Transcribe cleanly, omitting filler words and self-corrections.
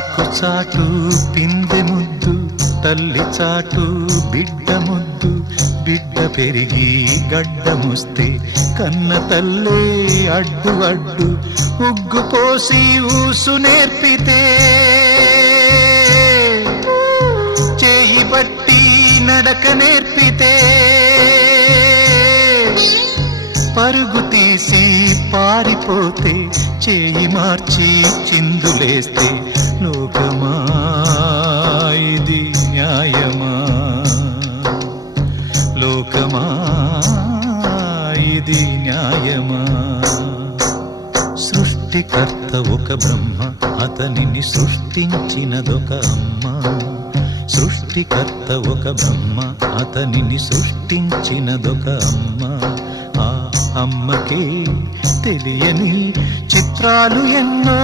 ఆకు చాటు పిందె ముద్దు, తల్లి చాటు బిడ్డ ముద్దు. బిడ్డ పెరిగి గడ్డముస్తే కన్న తల్లే అడ్డు అడ్డు. ఉగ్గు పోసి ఊసు నేర్పితే, చేయి బట్టి నడక నేర్పితే, పరుగు తీసి పారిపోతే, చేయి మార్చి చిందులేస్తే, లోకమా ఇది న్యాయమా? లోకమా ఇది న్యాయమా? సృష్టికర్త ఒక బ్రహ్మ, అతనిని సృష్టించినదొక అమ్మ. సృష్టికర్త ఒక బ్రహ్మ, అతనిని సృష్టించినదొక అమ్మ. ఆ అమ్మకే తెలియని చిత్రాలు ఎన్నో.